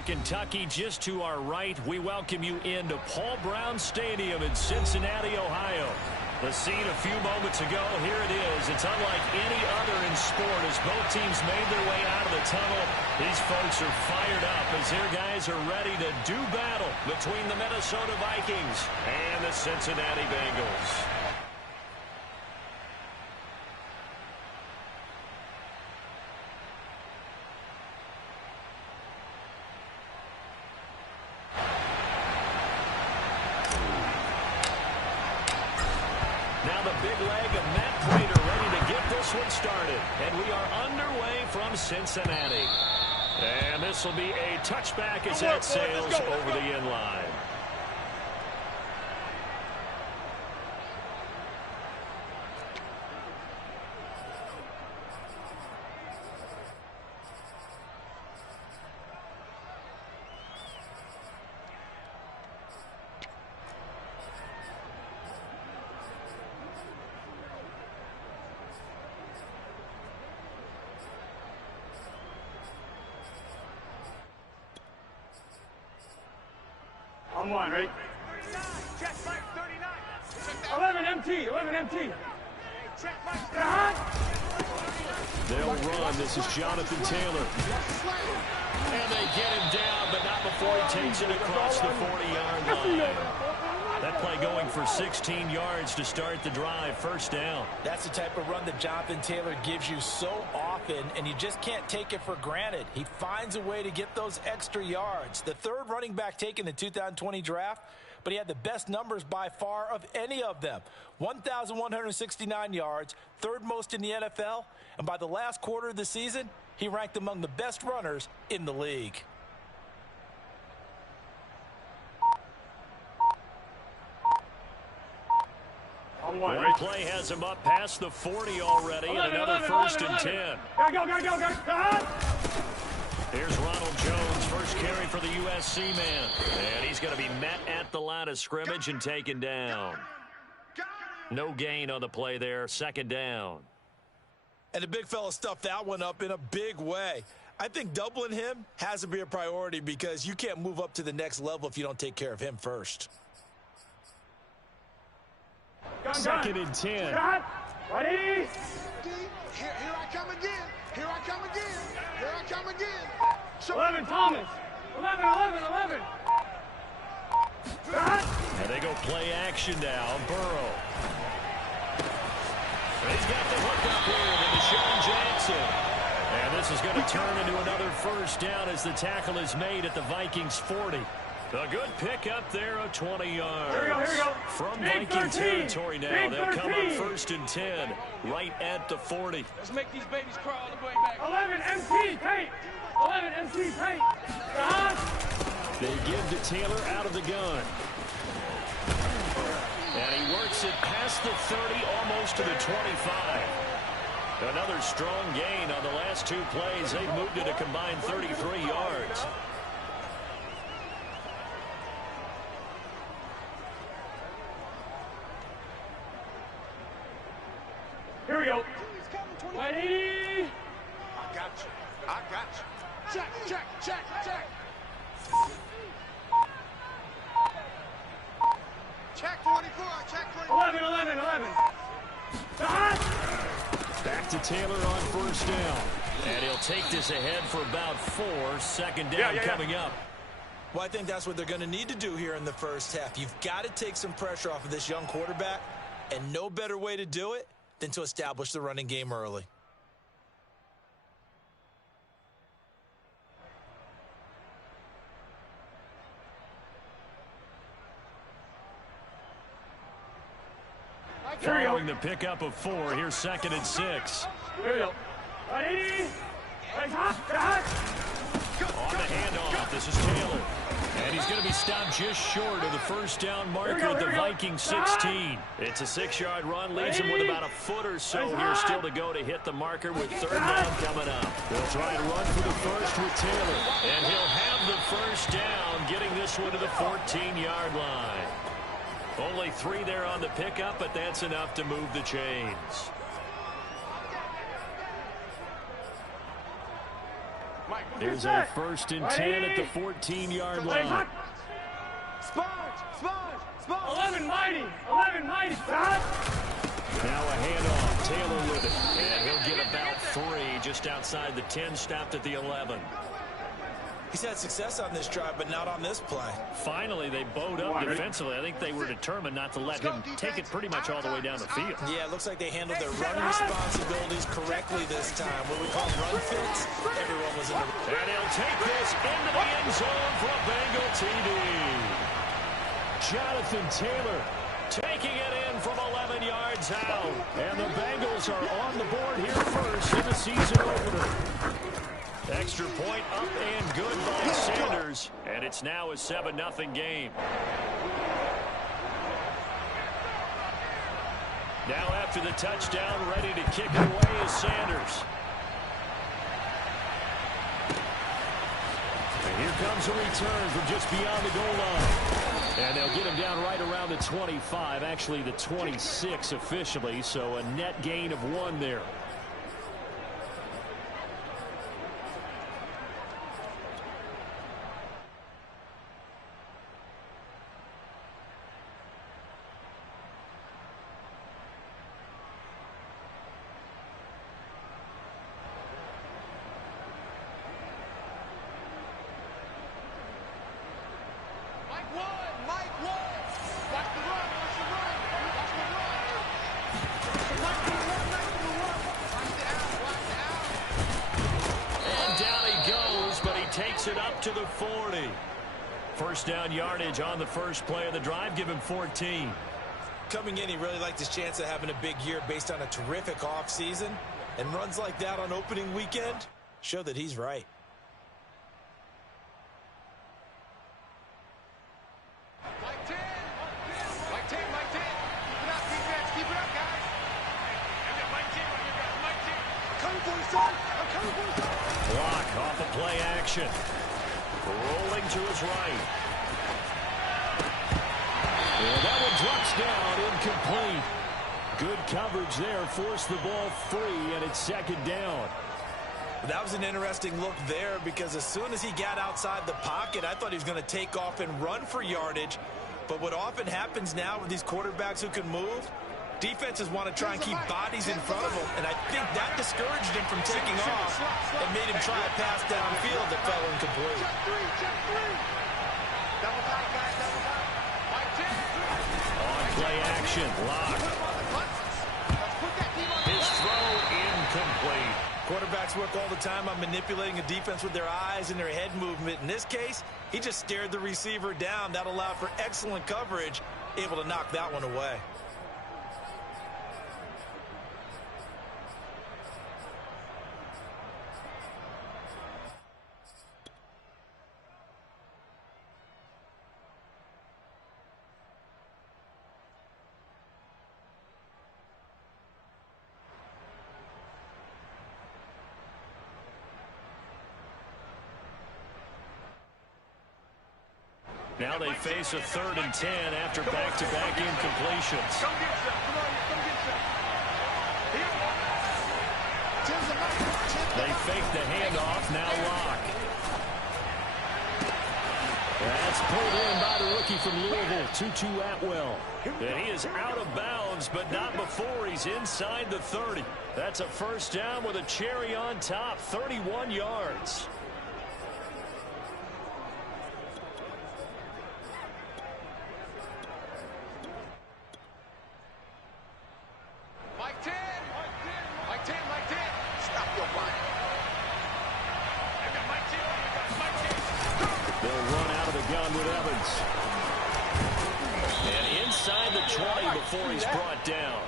of Kentucky just to our right. We welcome you into Paul Brown Stadium in Cincinnati, Ohio. The scene a few moments ago, here it is. It's unlike any other in sport as both teams made their way out of the tunnel. These folks are fired up as their guys are ready to do battle between the Minnesota Vikings and the Cincinnati Bengals. Now the big leg of Matt Prater ready to get this one started. And we are underway from Cincinnati. And this will be a touchback as that sails over the end line. On one, right? 11 MT, 11 MT. They'll run. This is Jonathan Taylor. And they get him down, but not before he takes it across the 40-yard line. That play going for 16 yards to start the drive. First down. That's the type of run that Jonathan Taylor gives you so often, and you just can't take it for granted. He finds a way to get those extra yards. The third running back taken in the 2020 draft, but he had the best numbers by far of any of them. 1,169 yards, third most in the NFL, and by the last quarter of the season, he ranked among the best runners in the league. One play has him up past the 40 already, and another first and 10. Go. Here's Ronald Jones, first carry for the USC man. And he's going to be met at the line of scrimmage and taken down. No gain on the play there, second down. And the big fella stuffed that one up in a big way. I think doubling him has to be a priority because you can't move up to the next level if you don't take care of him first. Second and 10. Ready? Here I come again. Here I come again. Here I come again. So 11 Thomas. 11. And they go play action now. Burrow. And he's got the hook up here to Deshaun Jackson. And this is going to turn into another first down as the tackle is made at the Vikings 40. A good pickup there of 20 yards. Here we go. From Big Viking 13. territory now. Big They'll come 13. up first and 10 right at the 40. Let's make these babies crawl all the way back. 11 MC tight. 11 MC tight. They give to Taylor out of the gun. And he works it past the 30, almost to the 25. Another strong gain on the last two plays. They've moved it a combined 33 yards. Here we go. Ready? I got you. Check. Check 24. Check 24. 11. Back to Taylor on first down. And he'll take this ahead for about 4. Second down coming up. Well, I think that's what they're going to need to do here in the first half. You've got to take some pressure off of this young quarterback, and no better way to do it than to establish the running game early. Following the pickup of 4, here's second and 6. Here we go. Ready? On the handoff, this is Taylor. And he's going to be stopped just short of the first down marker at the Vikings 16. It's a 6-yard run, leaves him with about a foot or so here still to go to hit the marker with third down coming up. They'll try to run for the first with Taylor. And he'll have the first down, getting this one to the 14-yard line. Only 3 there on the pickup, but that's enough to move the chains. There's a 1st and 10 at the 14-yard line. Sponge! 11 mighty! 11 mighty! Stop! Now a handoff. Taylor with it. And he'll get about 3 just outside the 10, stopped at the 11. He's had success on this drive, but not on this play. Finally, they bowed up defensively. I think they were determined not to let him take it pretty much all the way down the field. Yeah, it looks like they handled their running responsibilities correctly this time. What we call run fits, everyone was in the... And he'll take this into the end zone for a Bengal TD. Jonathan Taylor taking it in from 11 yards out. And the Bengals are on the board here first in the season opener. Extra point up and good by Sanders. And it's now a 7-0 game. Now after the touchdown, ready to kick it away is Sanders. And here comes a return from just beyond the goal line. And they'll get him down right around the 25, actually the 26 officially, so a net gain of 1 there. Takes it up to the 40. First down yardage on the first play of the drive. Give him 14. Coming in, he really liked his chance of having a big year based on a terrific offseason. And runs like that on opening weekend show that he's right. Mike 10. Mike 10. Keep it up, defense. Keep it up, guys. I got Mike 10 on you guys. Mike 10. I'm coming for you, son. I'm coming for you, son. Block off of play action. Rolling to his right. And that one drops down, incomplete. Good coverage there, forced the ball free, and it's second down. That was an interesting look there because as soon as he got outside the pocket, I thought he was going to take off and run for yardage. But what often happens now with these quarterbacks who can move, defenses want to try and keep bodies in front of them, and I think that discouraged him from taking off and made him try a pass downfield that fell incomplete. Check three. Double back, guys, double back. Mike 10. On play action, lock. His throw incomplete. Quarterbacks work all the time on manipulating a defense with their eyes and their head movement. In this case, he just stared the receiver down. That allowed for excellent coverage, able to knock that one away. Now they face a 3rd and 10 after back-to-back incompletions. Come get some. Come on, come get some. They fake the handoff, now lock. That's pulled in by the rookie from Louisville, Tutu Atwell. And he is out of bounds, but not before he's inside the 30. That's a first down with a cherry on top, 31 yards. Mike 10. Stop your body. I got Mike 10 on you guys. Mike 10. They'll run out of the gun with Evans. And inside the 20 before he's brought down.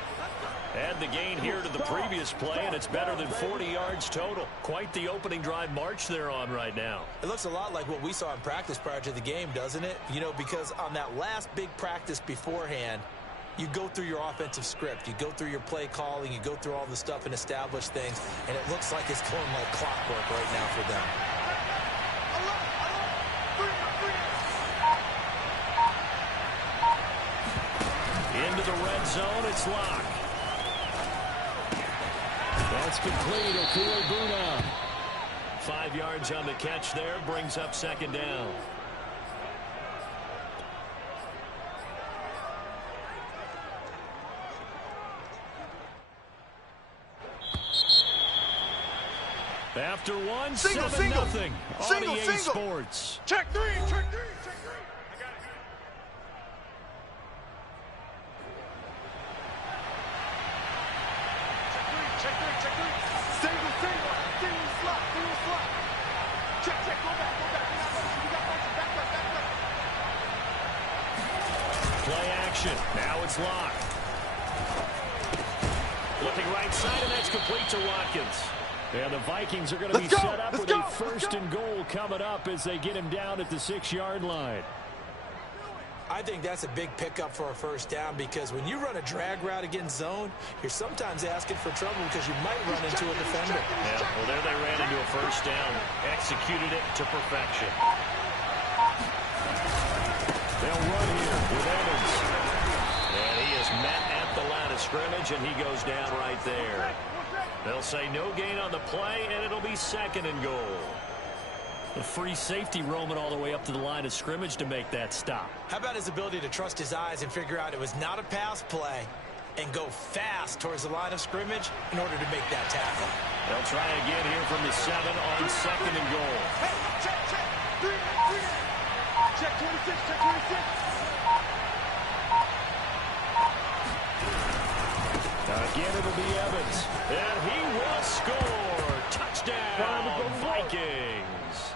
Add the gain here to the previous play, and it's better than 40 yards total. Quite the opening drive march they're on right now. It looks a lot like what we saw in practice prior to the game, doesn't it? You know, because on that last big practice beforehand, you go through your offensive script. You go through your play calling. You go through all the stuff and establish things. And it looks like it's going like clockwork right now for them. Into the red zone, it's locked. That's complete. Okui Buna. 5 yards on the catch there. Brings up second down. After one, 7-0. On EA Sports. Check three. I got it. Check three. Single slot. Check, go back. We got motion. Back left. Play action. Now it's locked. Looking right side, and that's complete to Watkins. And the Vikings are going to be set up with a first and goal coming up as they get him down at the 6-yard line. I think that's a big pickup for a first down because when you run a drag route against zone, you're sometimes asking for trouble because you might run into a defender. Yeah, well, there they ran into a first down. Executed it to perfection. They'll run here with Evans. And he is met at the line of scrimmage, and he goes down right there. They'll say no gain on the play, and it'll be second and goal. The free safety roaming all the way up to the line of scrimmage to make that stop. How about his ability to trust his eyes and figure out it was not a pass play and go fast towards the line of scrimmage in order to make that tackle? They'll try again here from the 7 on second and goal. Hey, check. 3. Check 26. Again, it'll be Evans. And he will score. Touchdown, Vikings.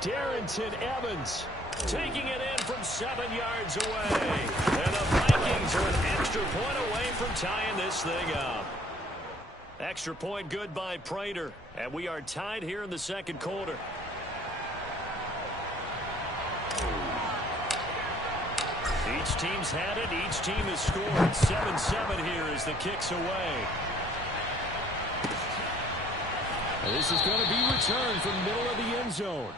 Darrington Evans taking it in from 7 yards away. And the Vikings are an extra point away from tying this thing up. Extra point good by Prater. And we are tied here in the second quarter. Each team's had it. Each team has scored. 7-7 here as the kick's away. And this is going to be returned from the middle of the end zone.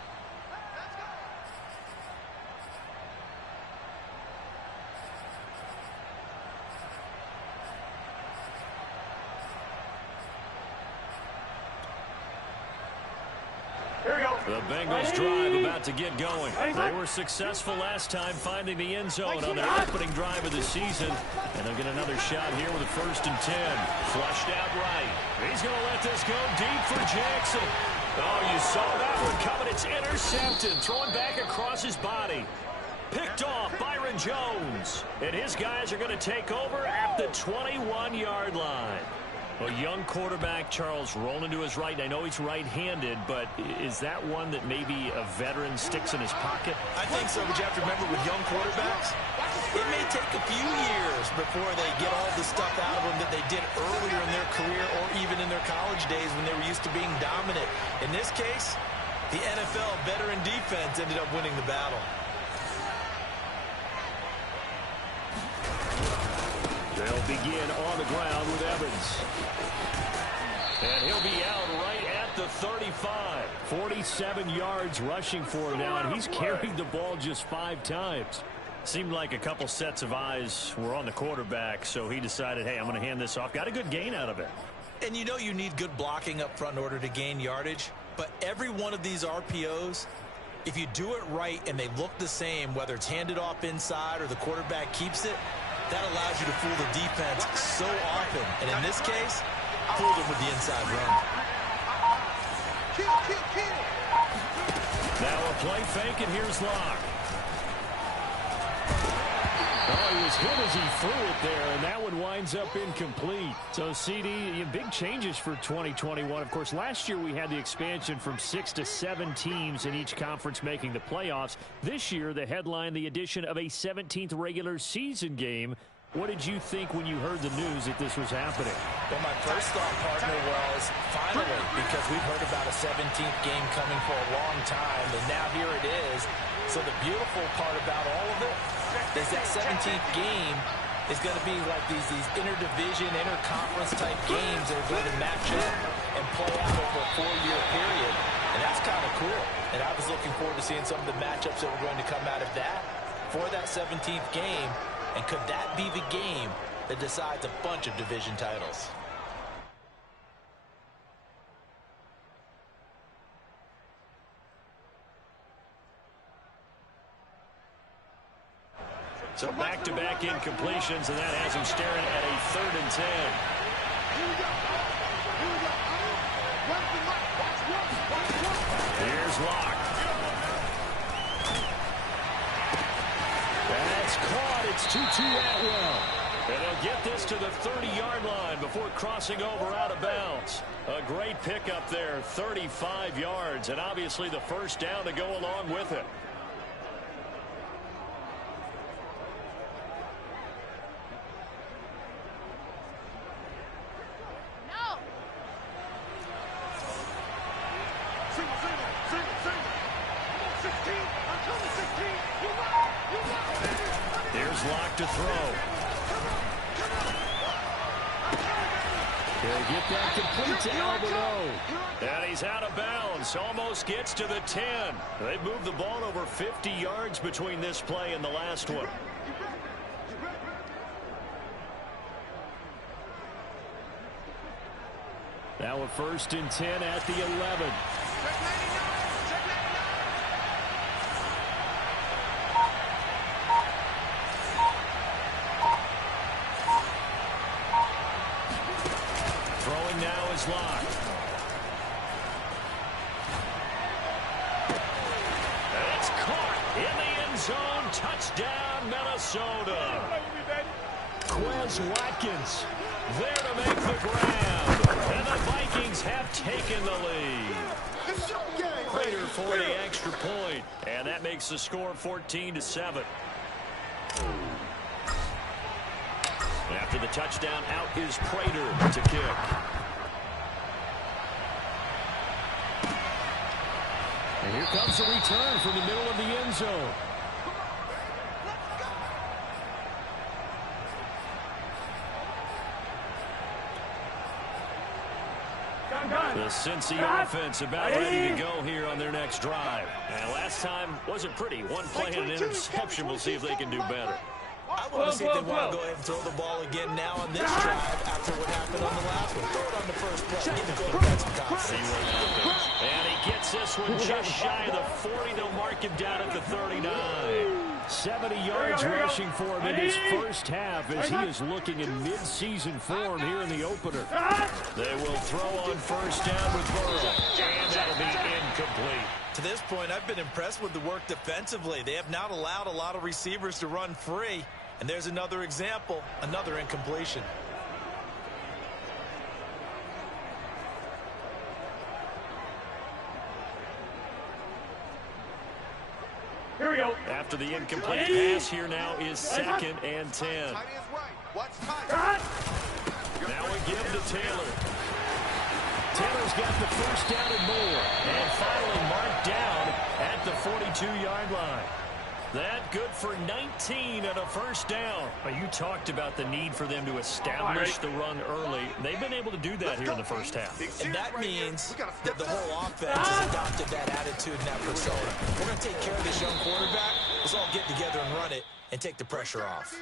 The Bengals drive about to get going. They were successful last time finding the end zone on their opening drive of the season. And they'll get another shot here with a 1st and 10. Flushed out right. He's going to let this go deep for Jackson. Oh, you saw that one coming. It's intercepted. Thrown back across his body. Picked off Byron Jones. And his guys are going to take over at the 21-yard line. A young quarterback, Charles, rolling to his right. I know he's right-handed, but is that one that maybe a veteran sticks in his pocket? I think so, but you have to remember with young quarterbacks, it may take a few years before they get all the stuff out of them that they did earlier in their career or even in their college days when they were used to being dominant. In this case, the NFL veteran defense ended up winning the battle. They'll begin on the ground with Evans. And he'll be out right at the 35. 47 yards rushing for him now, and he's carried the ball just 5 times. Seemed like a couple sets of eyes were on the quarterback, so he decided, hey, I'm going to hand this off. Got a good gain out of it. And you know you need good blocking up front in order to gain yardage, but every one of these RPOs, if you do it right and they look the same, whether it's handed off inside or the quarterback keeps it, that allows you to fool the defense so often. And in this case, fooled them with the inside run. Now a play fake, and here's Locke. Oh, he was hit as he threw it there, and that one winds up incomplete. So, CD, big changes for 2021. Of course, last year we had the expansion from 6 to 7 teams in each conference making the playoffs. This year, the headline, the addition of a 17th regular season game. What did you think when you heard the news that this was happening? Well, my first thought, partner, was finally, because we've heard about a 17th game coming for a long time, and now here it is. So the beautiful part about all of it is that 17th game is going to be like these interdivision, interconference type games that are going to match up and play out over a 4-year period. And that's kind of cool. And I was looking forward to seeing some of the matchups that were going to come out of that for that 17th game. And could that be the game that decides a bunch of division titles? So back-to-back incompletions, and that has him staring at a 3rd and 10. Here's Locke. That's caught. It's 2-2 Atwell. And they'll get this to the 30-yard line before crossing over out of bounds. A great pickup there, 35 yards, and obviously the first down to go along with it. Here's Locke to throw. He'll get that complete to Alberto. And he's out of bounds. Almost gets to the 10. They moved the ball over 50 yards between this play and the last one. Now a 1st and 10 at the 11. Throwing now is Locke. It's caught in the end zone. Touchdown, Minnesota. Quez Watkins there to make the grab. And the Vikings have taken the lead. Prater for the extra point. And that makes the score 14-7. After the touchdown, out is Prater to kick. And here comes a return from the middle of the end zone. The Cincy offense about ready to go here on their next drive. And last time wasn't pretty. One play and an interception. We'll see if they can do better. I want to see if they want to go ahead and throw the ball again now on this drive after what happened on the last one. Throw it on the first play. Get the quarterback some confidence. And he gets this one just shy of the 40. They'll mark him down at the 39. 70 yards rushing for him in his first half as he is looking in mid-season form here in the opener. They will throw on first down with Burrow. And that'll be incomplete. To this point, I've been impressed with the work defensively. They have not allowed a lot of receivers to run free. And there's another example, another incompletion. Here we go. After the incomplete pass, here now is 2nd and 10. Now we give to Taylor. Taylor's got the first down and more. And finally marked down at the 42-yard line. That good for 19 and a first down. You talked about the need for them to establish the run early. They've been able to do that here in the first half. And that means that the whole offense has adopted that attitude and that persona. We're going to take care of this young quarterback. Let's all get together and run it and take the pressure off.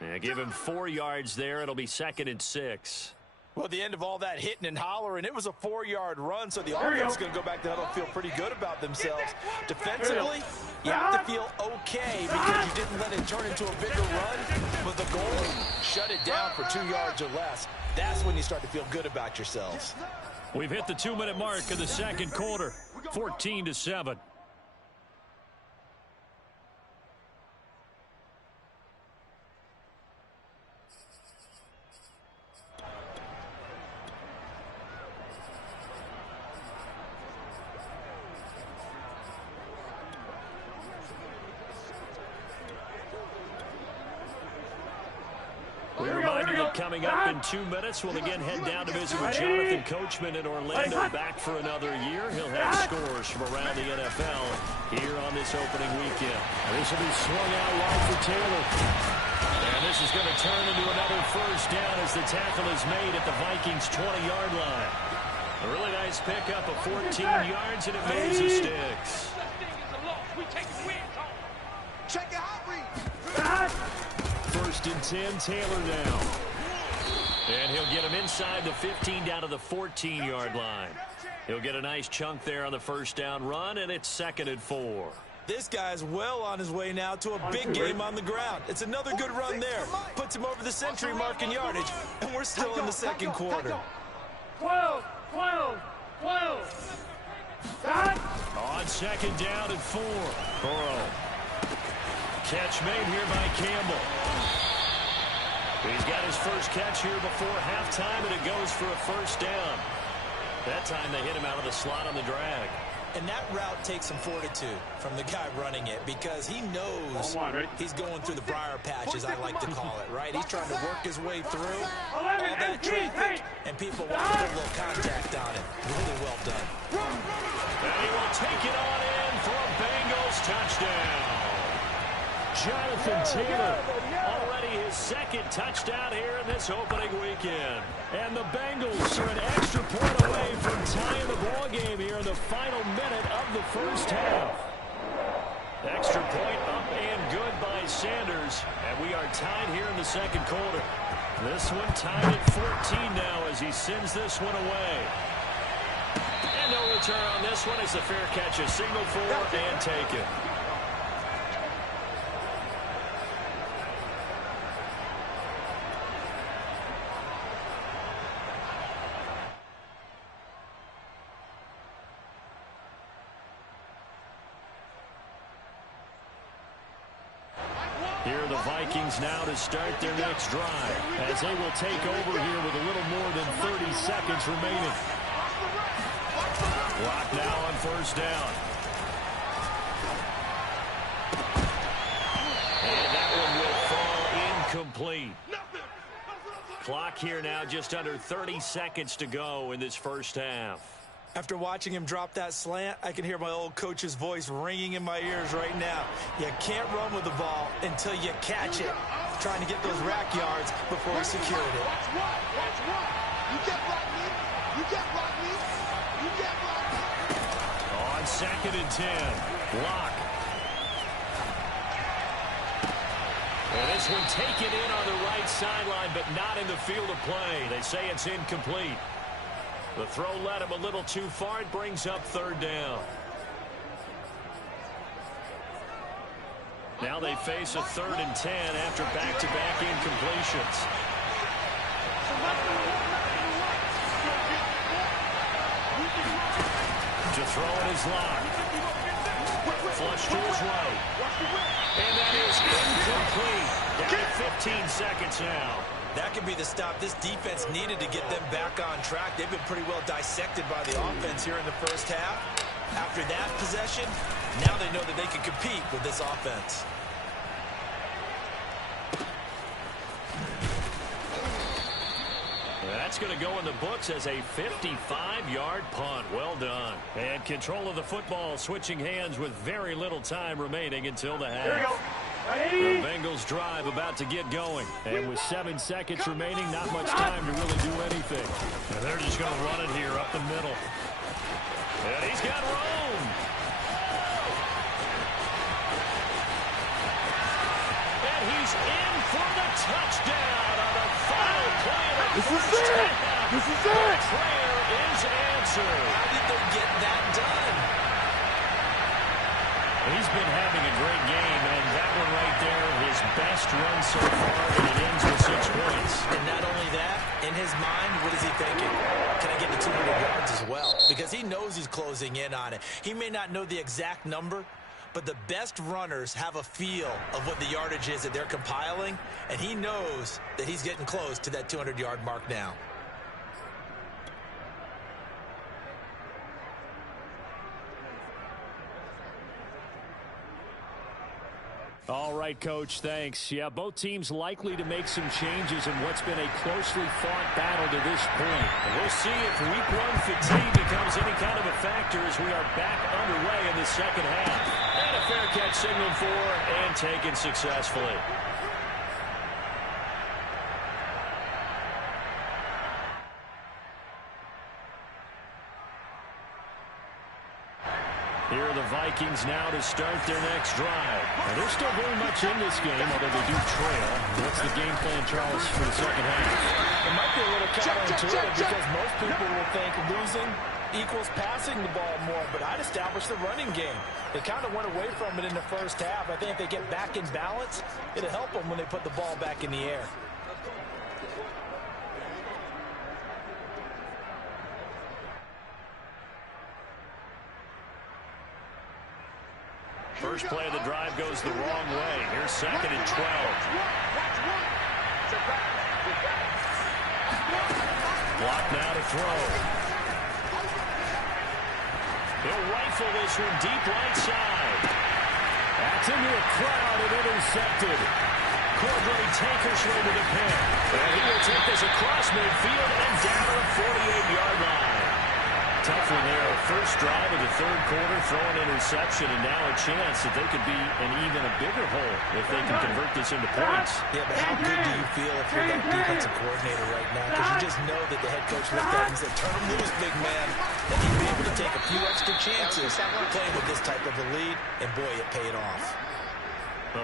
Yeah, give him 4 yards there. It'll be 2nd and 6. Well, at the end of all that hitting and hollering, it was a 4-yard run, so the offense is going to go back to huddle and feel pretty good about themselves. Defensively, you have to feel okay because you didn't let it turn into a bigger run. But the goal, shut it down for 2 yards or less. That's when you start to feel good about yourselves. We've hit the 2-minute mark of the second quarter, 14-7. Coming up in 2 minutes, we'll again head down to visit with Jonathan Coachman in Orlando, back for another year. He'll have scores from around the NFL here on this opening weekend. And this will be swung out wide for Taylor. And this is going to turn into another first down as the tackle is made at the Vikings' 20-yard line. A really nice pickup of 14 yards, and it moves the sticks. Check it out, 1st and 10, Taylor down. And he'll get him inside the 15 down to the 14-yard line. He'll get a nice chunk there on the first down run, and it's 2nd and 4. This guy's well on his way now to a big game on the ground. It's another good run there. Puts him over the century mark in yardage, and we're still in the second quarter. 12, 12, 12. Stop. On second down and 4. Burrow. Catch made here by Campbell. He's got his first catch here before halftime, and it goes for a first down. That time they hit him out of the slot on the drag. And that route takes some fortitude from the guy running it because he knows he's going through the briar patch, as I like to call it, right? He's trying to work his way through all that traffic, and people want to put a little contact on it. Really well done. And he will take it on in for a Bengals touchdown. Jonathan Taylor, already his second touchdown here in this opening weekend. And the Bengals are an extra point away from tying the ball game here in the final minute of the first half. Extra point up and good by Sanders. And we are tied here in the second quarter. This one tied at 14 now as he sends this one away. And no return on this one. It's a fair catch, a signal for and taken. Here are the Vikings now to start their next drive as they will take over here with a little more than 30 seconds remaining. Clock now on first down. And that one will fall incomplete. Clock here now just under 30 seconds to go in this first half. After watching him drop that slant, I can hear my old coach's voice ringing in my ears right now. You can't run with the ball until you catch it. Trying to get those rack yards before he secured it. Watch what? You get Rodney. You get Rodney. You get Rodney. On second and 10. Block. And this one taken in on the right sideline, but not in the field of play. They say it's incomplete. The throw led him a little too far. It brings up third down. Now they face a 3rd and 10 after back-to-back incompletions. To throw it is locked. Flush to his right. And that is incomplete. Down to 15 seconds now. That could be the stop this defense needed to get them back on track. They've been pretty well dissected by the offense here in the first half. After that possession, now they know that they can compete with this offense. That's going to go in the books as a 55-yard punt. Well done. And control of the football switching hands with very little time remaining until the half. The Bengals drive about to get going. And with 7 seconds remaining, not much time to really do anything. And they're just going to run it here up the middle. And he's got room. And he's in for the touchdown on the final play of the first half. This is it. Prayer is answered. How did they get that done? He's been having a great game, and that one right there, his best run so far, and it ends with 6 points. And not only that, in his mind, what is he thinking? Can I get to 200 yards as well? Because he knows he's closing in on it. He may not know the exact number, but the best runners have a feel of what the yardage is that they're compiling, and he knows that he's getting close to that 200-yard mark now. All right, Coach, thanks. Yeah, both teams likely to make some changes in what's been a closely fought battle to this point. We'll see if week 1 fatigue becomes any kind of a factor as we are back underway in the second half. And a fair catch signaled for and taken successfully. Here are the Vikings now to start their next drive. And they're still very much in this game, although they do trail. What's the game plan, Charles, for the second half? It might be a little counterintuitive because most people will think losing equals passing the ball more, but I'd establish the running game. They kind of went away from it in the first half. I think if they get back in balance, it'll help them when they put the ball back in the air. First play of the drive goes the wrong way. Here's 2nd and 12. Block now to throw. He'll rifle this one deep right side. That's into a crowd and intercepted. Cordray Tankersley to the pin. And he will take this across midfield and down the 48-yard line. Tough one there. First drive of the third quarter, throwing interception, and now a chance that they could be an even a bigger hole if they can convert this into points. Yeah, but how good do you feel if you're that defensive coordinator right now? Because you just know that the head coach looked at him and said, turn him loose, big man. And he'd be able to take a few extra chances playing with this type of a lead, and boy, it paid off.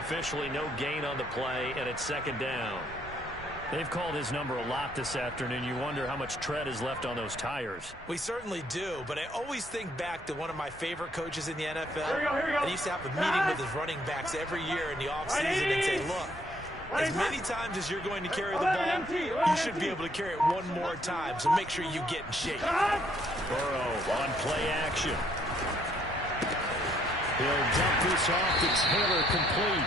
Officially no gain on the play, and it's 2nd down. They've called his number a lot this afternoon. You wonder how much tread is left on those tires. We certainly do, but I always think back to one of my favorite coaches in the NFL. Here we go. And he used to have a meeting with his running backs every year in the offseason and say, look, as many times as you're going to carry the ball, you should be able to carry it one more time, so make sure you get in shape. Burrow on play action. He'll dump this off to Taylor, complete.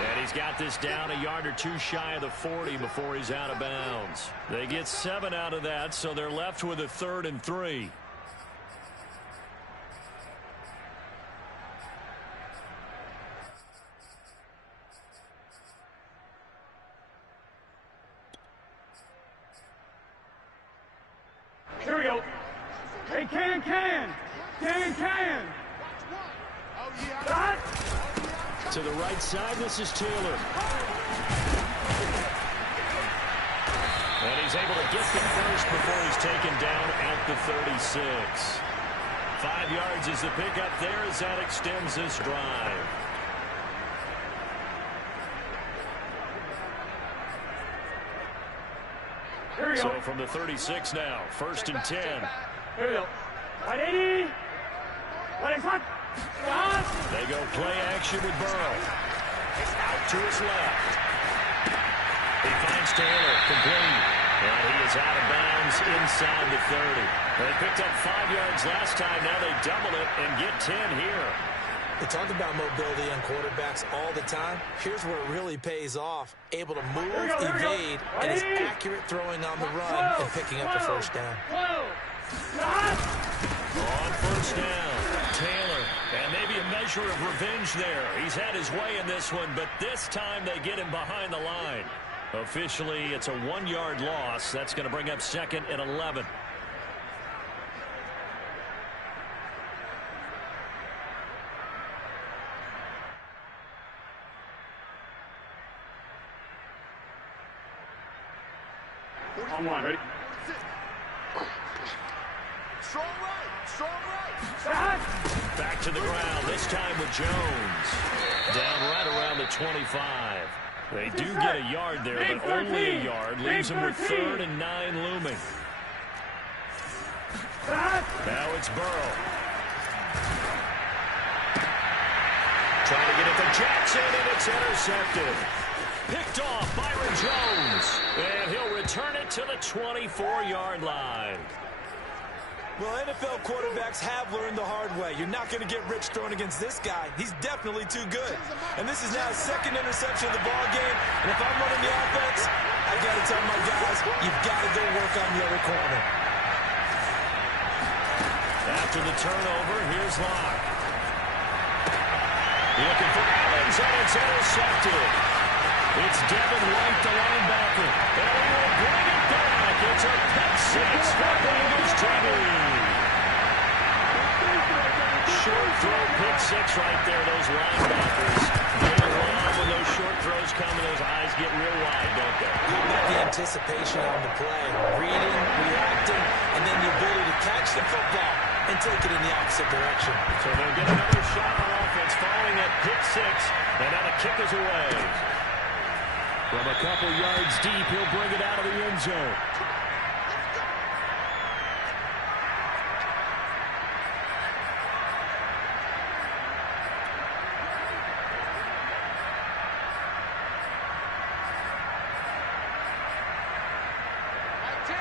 And he's got this down a yard or two shy of the 40 before he's out of bounds. They get 7 out of that, so they're left with a 3rd and 3. Here we go. Hey, can. Shot. To the right side, this is Taylor. And he's able to get the first before he's taken down at the 36. 5 yards is the pickup there as that extends this drive. Here we go. So from the 36 now, 1st and 10. Here we go. 180. Let it cut. They go play action with Burrow. Out to his left. He finds Taylor, complete. And he is out of bounds inside the 30. They picked up 5 yards last time. Now they double it and get 10 here. We talk about mobility on quarterbacks all the time. Here's where it really pays off. Able to move, evade, and is accurate throwing on the run and picking up the first down. On first down, Taylor. And maybe a measure of revenge there. He's had his way in this one, but this time they get him behind the line. Officially, it's a 1-yard loss. That's going to bring up 2nd and 11. On one, ready? Strong right. Back to the ground, this time with Jones. Down right around the 25. They do get a yard there, but only a yard. Leaves them with 3rd and 9 looming. Now it's Burrow. Trying to get it to Jackson, and it's intercepted. Picked off Byron Jones. And he'll return it to the 24-yard line. Well, NFL quarterbacks have learned the hard way. You're not going to get rich throwing against this guy. He's definitely too good. And this is now his 2nd interception of the ball game. And if I'm running the offense, I got to tell my guys, you've got to go work on the other corner. After the turnover, here's Locke. Looking for Evans, and it's intercepted. It's Devin White, the linebacker. And he will bring it back. It's a pick 6 for Bengals Jimmy. Short throw, pick 6 right there. Those linebackers get along when those short throws come and those eyes get real wide, don't they? How about the anticipation on the play? Reading, reacting, and then the ability to catch the football and take it in the opposite direction. So they'll get another shot on offense following that pick 6, and now the kick is away. From a couple yards deep, he'll bring it out of the end zone.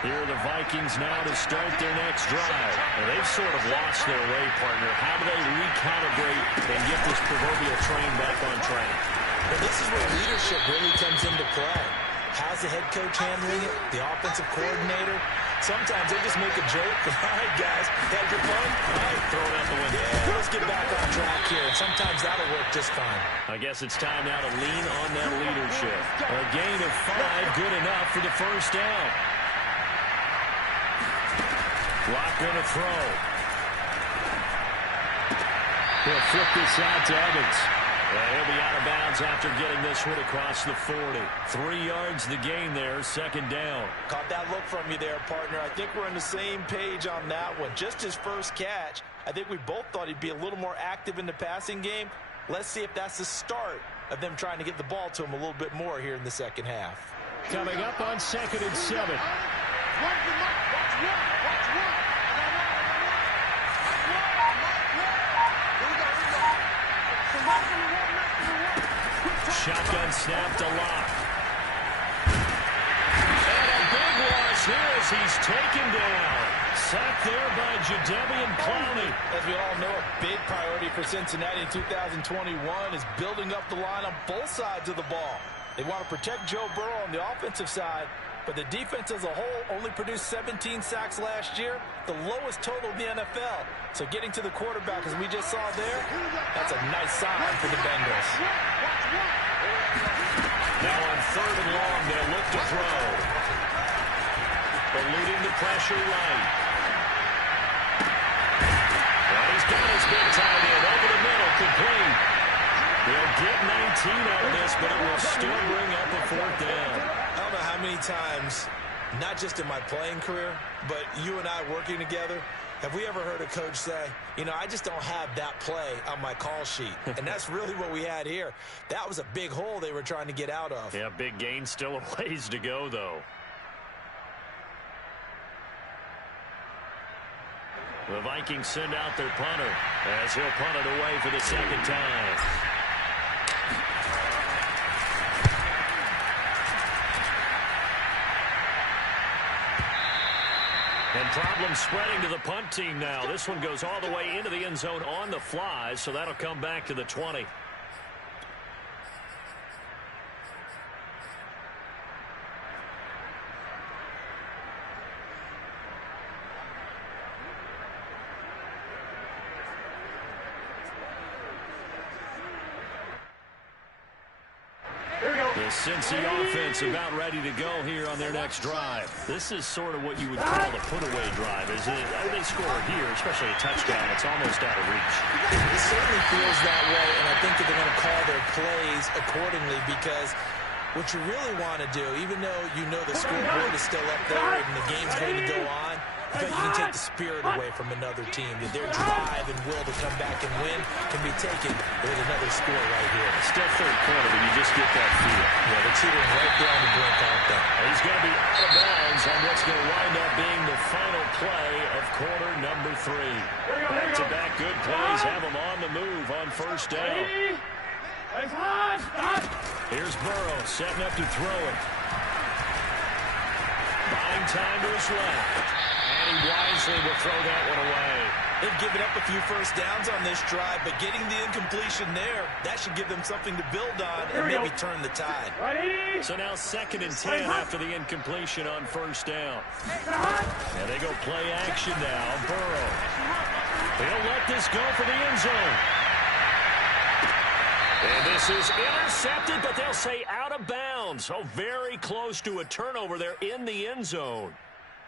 Here are the Vikings now to start their next drive. And they've sort of lost their way, partner. How do they recalibrate and get this proverbial train back on track? Well, this is where leadership really comes into play. How's the head coach handling it? The offensive coordinator? Sometimes they just make a joke. All right, guys, had your fun? All right, throw it out the window. Yeah, let's get back on track here. And sometimes that'll work just fine. I guess it's time now to lean on that leadership. A gain of 5, good enough for the first down. Lock going to throw. He'll flip this out to Evans. He'll be out of bounds after getting this one across the 40. 3 yards the gain there, second down. Caught that look from you there, partner. I think we're on the same page on that one. Just his first catch. I think we both thought he'd be a little more active in the passing game. Let's see if that's the start of them trying to get the ball to him a little bit more here in the second half. Coming up on 2nd and 7. Shotgun snap to Lock. And a big loss here as he's taken down. Sacked there by Jadeveon Clowney. As we all know, a big priority for Cincinnati in 2021 is building up the line on both sides of the ball. They want to protect Joe Burrow on the offensive side, but the defense as a whole only produced 17 sacks last year, the lowest total in the NFL. So getting to the quarterback, as we just saw there, that's a nice sign for the Bengals. Now on 3rd and long, they'll look to throw. Eluding the pressure right. And he's got his big tight end over the middle, complete. They'll get 19 out of this, but it will still bring up a 4th down. I don't know how many times, not just in my playing career, but you and I working together, have we ever heard a coach say, you know, I just don't have that play on my call sheet. And that's really what we had here. That was a big hole they were trying to get out of. Yeah, big gain, still a ways to go, though. The Vikings send out their punter as he'll punt it away for the second time. And problems spreading to the punt team now. This one goes all the way into the end zone on the fly, so that'll come back to the 20. The Cincy offense about ready to go here on their next drive. This is sort of what you would call the put-away drive, isn't it? They score here, especially a touchdown. It's almost out of reach. It certainly feels that way, and I think that they're going to call their plays accordingly because what you really want to do, even though you know the scoreboard is still up there and the game's going to go on, I feel like you can take the spirit away from another team. That their drive and will to come back and win can be taken with another score right here. Still third quarter, but you just get that feel. Yeah, they're teetering right down the brink, aren't they? He's going to be out of bounds on what's going to wind up being the final play of quarter number 3. Back-to-back good plays have them on the move on first down. Here's Burrow setting up to throw it. Buying time to his left. And he wisely will throw that one away. They've given up a few first downs on this drive, but getting the incompletion there, that should give them something to build on and maybe turn the tide. So now 2nd and 10 after the incompletion on first down. And they go play action now. Burrow. He'll let this go for the end zone. And this is intercepted, but they'll say out of bounds. So very close to a turnover there in the end zone.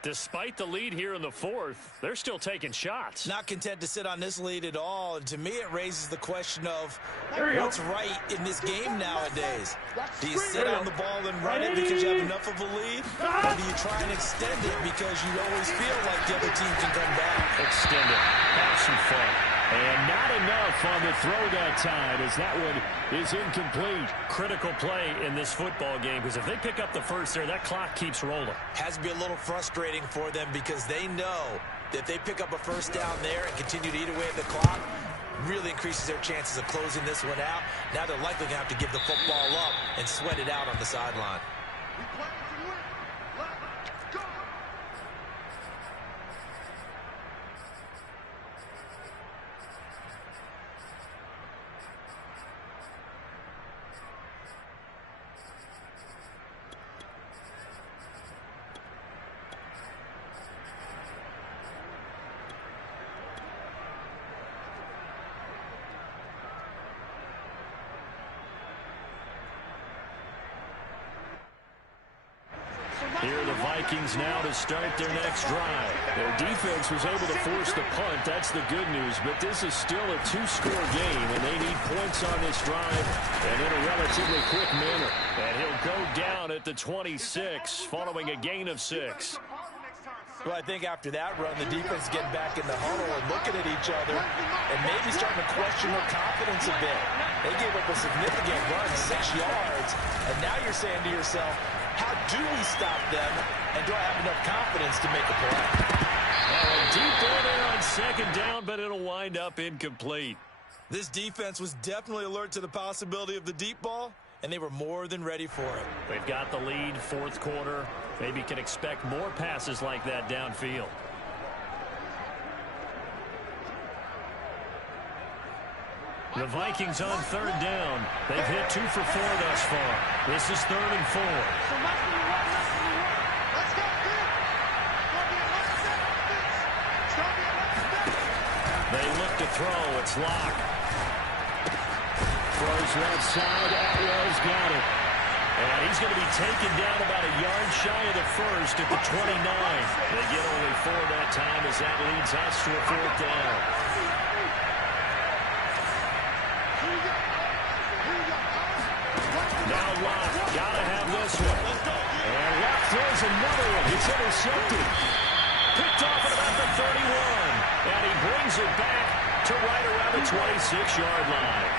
Despite the lead here in the 4th, they're still taking shots. Not content to sit on this lead at all. And to me, it raises the question of what's right in this game nowadays. Do you sit on the ball and run it because you have enough of a lead? Or do you try and extend it because you always feel like the other team can come back? Extend it. Have some fun. And not enough on the throw that time as that one is incomplete. Critical play in this football game because if they pick up the first there, that clock keeps rolling. Has to be a little frustrating for them because they know that if they pick up a first down there and continue to eat away at the clock, really increases their chances of closing this one out. Now they're likely going to have to give the football up and sweat it out on the sideline. Vikings now to start their next drive. Their defense was able to force the punt. That's the good news. But this is still a two-score game, and they need points on this drive and in a relatively quick manner. And he'll go down at the 26 following a gain of 6. Well, I think after that run, the defense is getting back in the huddle and looking at each other and maybe starting to question their confidence a bit. They gave up a significant run, 6 yards, and now you're saying to yourself, how do we stop them, and do I have enough confidence to make a play? A deep ball there on second down, but it'll wind up incomplete. This defense was definitely alert to the possibility of the deep ball, and they were more than ready for it. They've got the lead, fourth quarter. Maybe can expect more passes like that downfield. The Vikings on third down. They've hit 2 for 4 thus far. This is 3rd and 4. Let's go, kid. They look to throw. It's Locke. Throws left side. Atwell's got it. And he's going to be taken down about a yard shy of the first at the 29. They get only 4 that time as that leads us to a 4th down. Now Locke, gotta have this one. And Locke throws another one. It's intercepted. Picked off at about the 31. And he brings it back to right around the 26-yard line.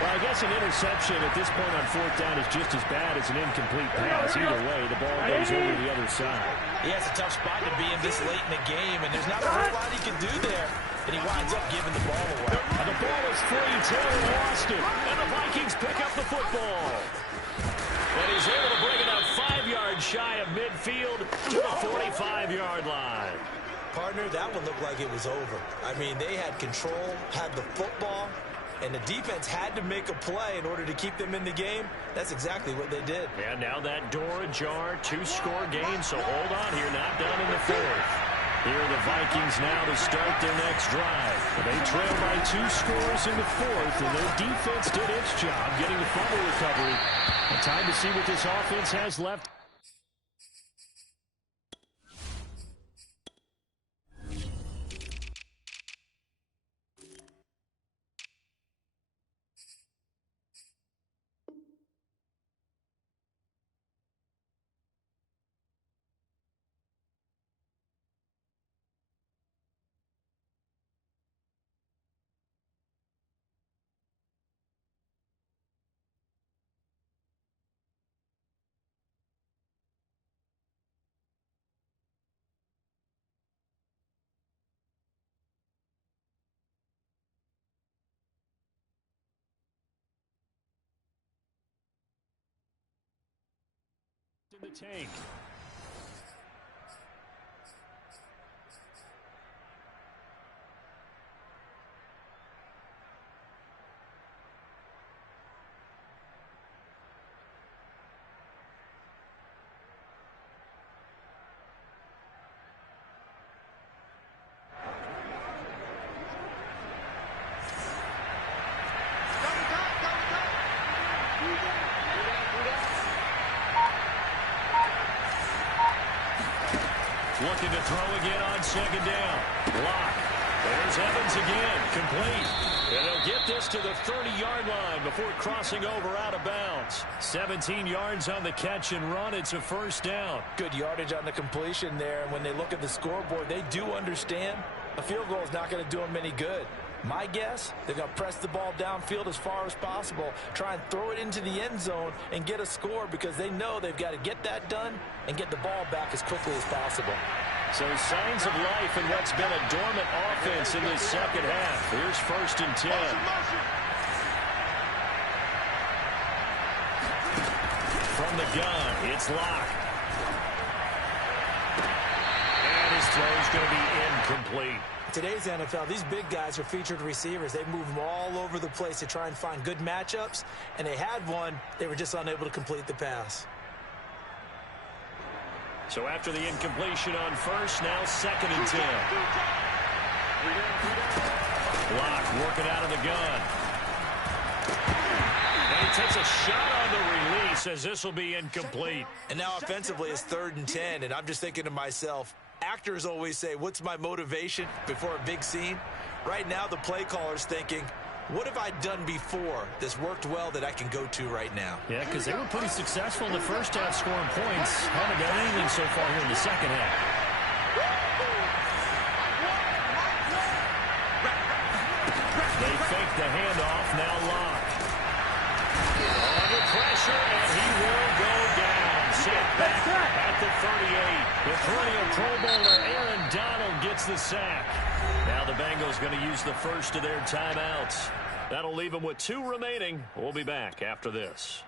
Well, I guess an interception at this point on 4th down is just as bad as an incomplete pass. Either way, the ball goes over the other side. Yeah, it's a tough spot to be in this late in the game, and there's not a whole lot he can do there. And he winds up giving the ball away. And the ball is free. Taylor lost it. And the Vikings pick up the football. And he's able to bring it up 5 yards shy of midfield to the 45-yard line. Partner, that one looked like it was over. I mean, they had control, had the football, and the defense had to make a play in order to keep them in the game. That's exactly what they did. And now that door ajar, 2-score game, so hold on here, not done in the 4th. Here are the Vikings now to start their next drive. They trail by 2 scores in the 4th, and their defense did its job getting the fumble recovery. And time to see what this offense has left. In the tank. Looking to throw again on second down. Block. There's Evans again. Complete. And he'll get this to the 30-yard line before crossing over out of bounds. 17 yards on the catch and run. It's a first down. Good yardage on the completion there. And when they look at the scoreboard, they do understand a field goal is not going to do them any good. My guess, they're going to press the ball downfield as far as possible, try and throw it into the end zone and get a score because they know they've got to get that done and get the ball back as quickly as possible. So signs of life in what's been a dormant offense in this second half. Here's 1st and 10. From the gun, it's Locke. And his throw's going to be incomplete. Today's NFL, these big guys are featured receivers. They move them all over the place to try and find good matchups, and they had one. They were just unable to complete the pass. So after the incompletion on first, now 2nd and 10. Locke working out of the gun. And he takes a shot on the release as this will be incomplete. And now offensively it's 3rd and 10, and I'm just thinking to myself, actors always say, what's my motivation before a big scene? Right now the play caller's thinking, what have I done before that's worked well that I can go to right now? Yeah, because they were pretty successful in the first half scoring points. Haven't done anything so far here in the second half. They fake the handoff, now Locke. Under pressure, and he will go down. Set back at the 38. The perennial Pro Bowler Aaron Donald gets the sack. Now the Bengals going to use the first of their timeouts. That'll leave them with 2 remaining. We'll be back after this.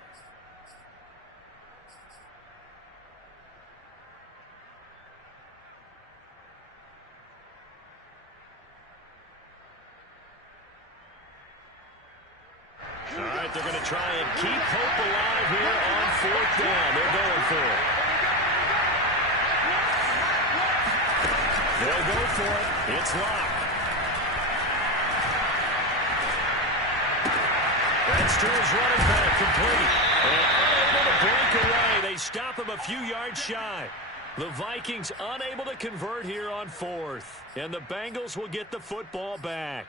All right, they're going to try and keep hope alive here on 4th down. They're going for it. They'll go for it. It's Locke. That's to his running back, complete. And unable to break away. They stop him a few yards shy. The Vikings unable to convert here on 4th. And the Bengals will get the football back.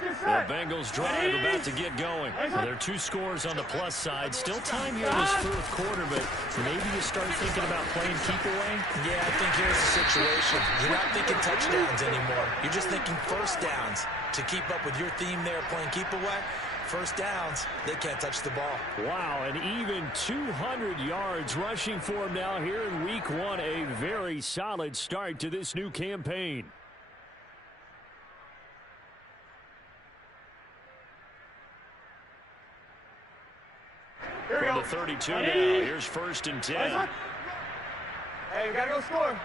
The Bengals drive about to get going. There are 2 scores on the plus side. Still time here in this 4th quarter, but maybe you start thinking about playing keep away? Yeah, I think here's the situation. You're not thinking touchdowns anymore. You're just thinking first downs. To keep up with your theme there, playing keep away, first downs, they can't touch the ball. Wow, and even 200 yards rushing for him now here in week 1. A very solid start to this new campaign. From the 32 now, here's 1st and 10. Hey, we gotta go score.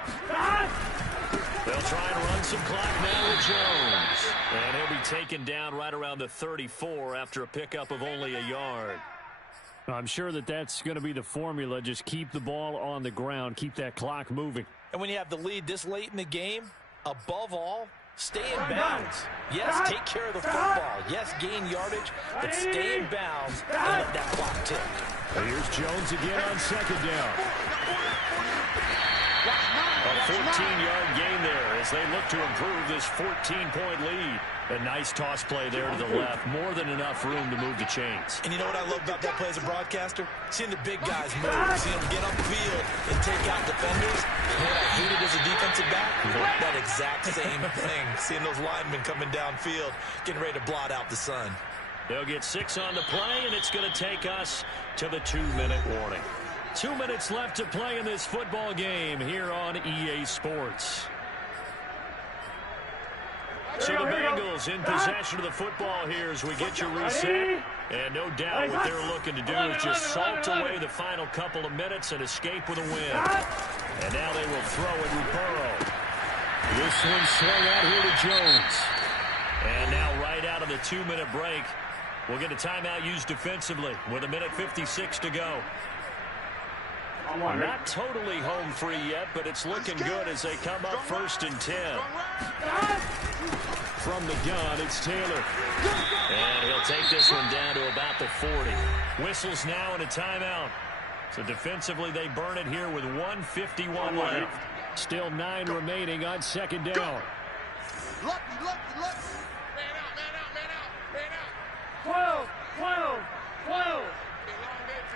They'll try and run some clock now with Jones. And he'll be taken down right around the 34 after a pickup of only a yard. I'm sure that's going to be the formula. Just keep the ball on the ground. Keep that clock moving. And when you have the lead this late in the game, above all, stay in bounds. Yes, take care of the football. Yes, gain yardage, but stay in bounds and let that clock tick. Well, here's Jones again on 2nd down. A 14-yard gain there as they look to improve this 14-point lead. A nice toss play there to the left. More than enough room to move the chains. And you know what I love about that play as a broadcaster? Seeing the big guys move. Seeing them get upfield and take out defenders. You know what I hated as a defensive back? That exact same thing. Seeing those linemen coming downfield, getting ready to blot out the sun. They'll get 6 on the play, and it's going to take us to the 2-minute warning. 2 minutes left to play in this football game here on EA Sports. So the Bengals in possession of the football here as we get you reset. And no doubt what they're looking to do is just salt away the final couple of minutes and escape with a win. And now they will throw it with Burrow. This one swung out here to Jones. And now right out of the 2-minute break, we'll get a timeout used defensively with 1:56 to go. Not totally home free yet, but it's looking good as they come up 1st and 10. From the gun, it's Taylor. And he'll take this one down to about the 40. Whistles now in a timeout. So defensively, they burn it here with 1:51 left. Still 9 remaining on 2nd down. Lucky. Man out. 12.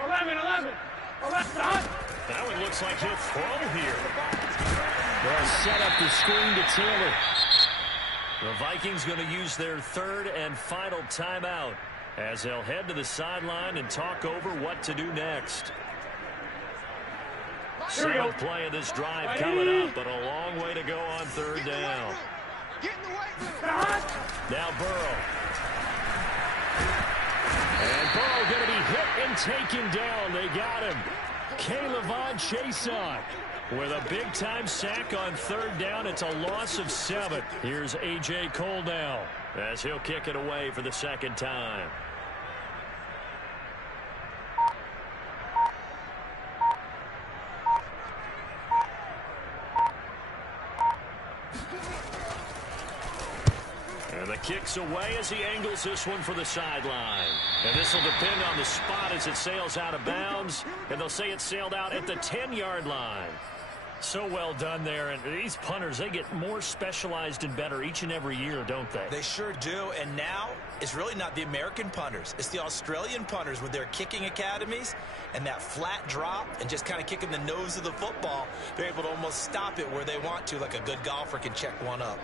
11. That one looks like he'll throw here. They'll set up the screen to Taylor. The Vikings going to use their 3rd and final timeout as they'll head to the sideline and talk over what to do next. 7th play of this drive coming up, but a long way to go on 3rd down. Now Burrow. And Burrow going to be hit and taken down. They got him. K'Lavon Chaisson with a big-time sack on 3rd down. It's a loss of 7. Here's A.J. Cole now as he'll kick it away for the 2nd time. And the The kick's away as he angles this one for the sideline. And this will depend on the spot as it sails out of bounds. And they'll say it sailed out at the 10-yard line. So well done there. And these punters, they get more specialized and better each and every year, don't they? They sure do. And now it's really not the American punters. It's the Australian punters with their kicking academies and that flat drop and just kind of kicking the nose of the football. They're able to almost stop it where they want to, like a good golfer can check one up.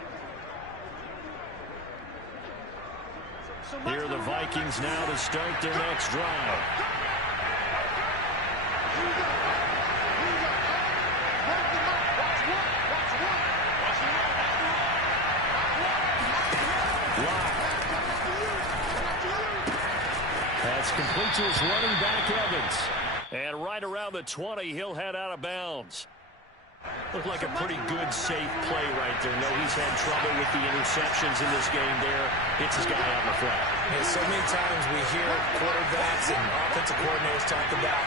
Here are the Vikings now to start their next drive. That's complete to his running back, Evans. And right around the 20, he'll head out of bounds. Looked like a pretty good, safe play right there. No, he's had trouble with the interceptions in this game there. Hits his guy out in the flat. Yeah, so many times we hear quarterbacks and offensive coordinators talk about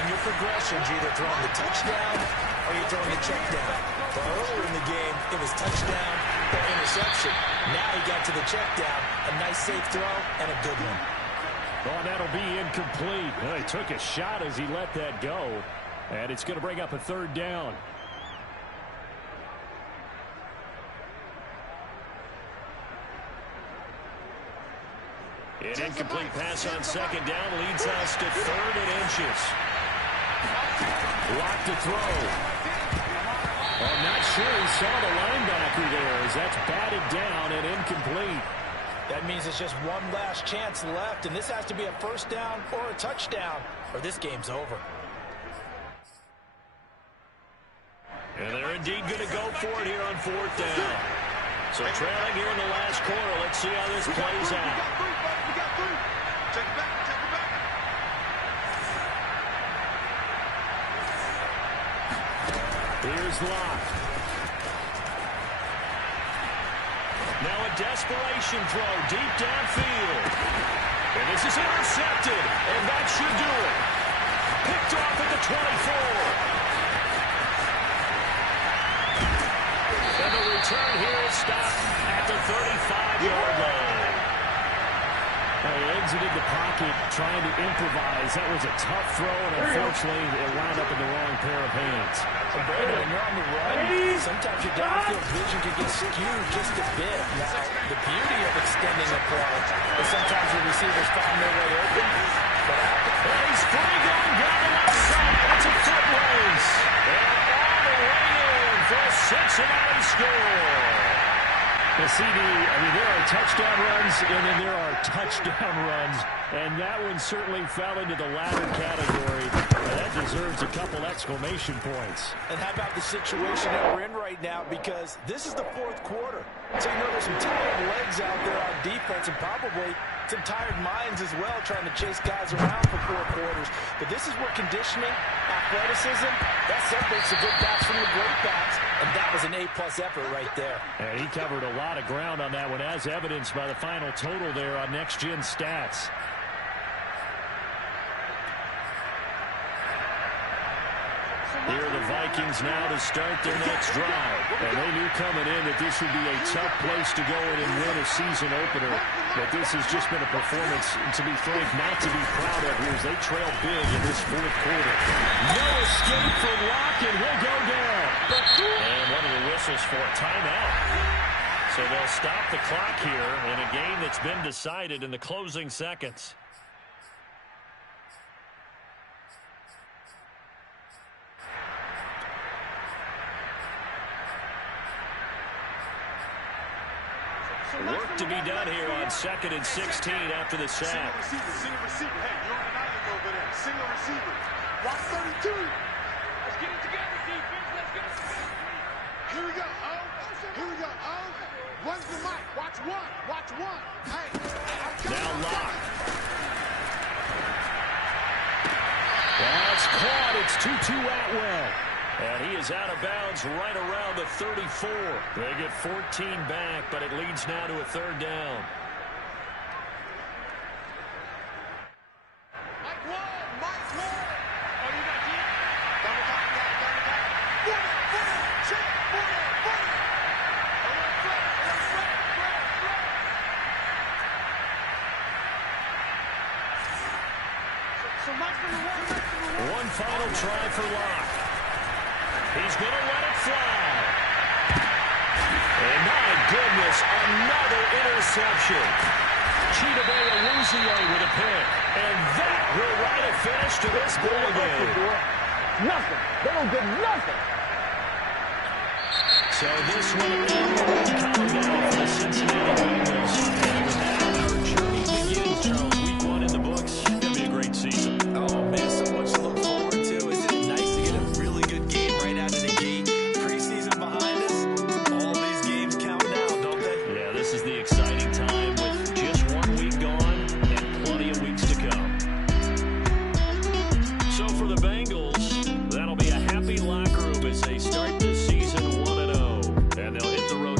in your progressions, you're either throwing the touchdown or you're throwing a check down. But earlier in the game, it was touchdown or interception. Now he got to the check down. A nice, safe throw and a good one. Oh, that'll be incomplete. Well, he took a shot as he let that go. And it's going to bring up a third down. An incomplete pass on second down leads us to 3rd and inches. Locked to throw. I'm not sure he saw the linebacker there as that's batted down and incomplete. That means it's just one last chance left, and this has to be a first down or a touchdown, or this game's over. And they're indeed going to go for it here on 4th down. So trailing here in the last quarter. Let's see how this plays out. Take it back, take it back. Here's Locke. Now a desperation throw deep downfield. And this is intercepted. And that should do it. Picked off at the 24. And the return here is stopped at the 35-yard line. He exited the pocket trying to improvise. That was a tough throw, and unfortunately, it wound up in the wrong pair of hands. And Brandon, when you're on the run, sometimes your downfield vision can get skewed just a bit. Now, the beauty of extending the play is sometimes the receivers find their way open. But he's free going down the left side. It's a foot race. And all the way in for a Cincinnati score. The CD, I mean, there are touchdown runs, and then there are touchdown runs, and that one certainly fell into the latter category. And that deserves a couple exclamation points. And how about the situation that we're in right now? Because this is the 4th quarter. So you know there's some tired legs out there on defense and probably some tired minds as well trying to chase guys around for 4 quarters. But this is where conditioning, athleticism, that separates the good backs from the great backs. And that was an A-plus effort right there. And he covered a lot of ground on that one, as evidenced by the final total there on Next Gen Stats. Here are the Vikings now to start their next drive. And they knew coming in that this would be a tough place to go in and win a season opener. But this has just been a performance, to be frank, not to be proud of here as they trail big in this 4th quarter. No escape from Locke, and will go down. And one of the whistles for a timeout. So they'll stop the clock here in a game that's been decided in the closing seconds. Work to be done here on 2nd and 16 after the sack. Single receiver. Hey, you're on an island over there. Single receiver. Watch 32. Let's get it together, defense. Let's get it together. Here we go. Oh, here we go. Oh, runs the mic. Watch one. Watch one. Hey. Now Locke. That's caught. It's Tutu Atwell. And he is out of bounds right around the 34. They get 14 back, but it leads now to a 3rd down. Mike Wall. Mike Wall. Oh, you got it. Double time, guy. Check. final try for Locke. He's going to let it fly. And my goodness, another interception. Chidobe Awuzie with a pick. And that will write a finish to this ball game. Nothing. They don't get nothing. So this one, a countdown for the Cincinnati Bengals.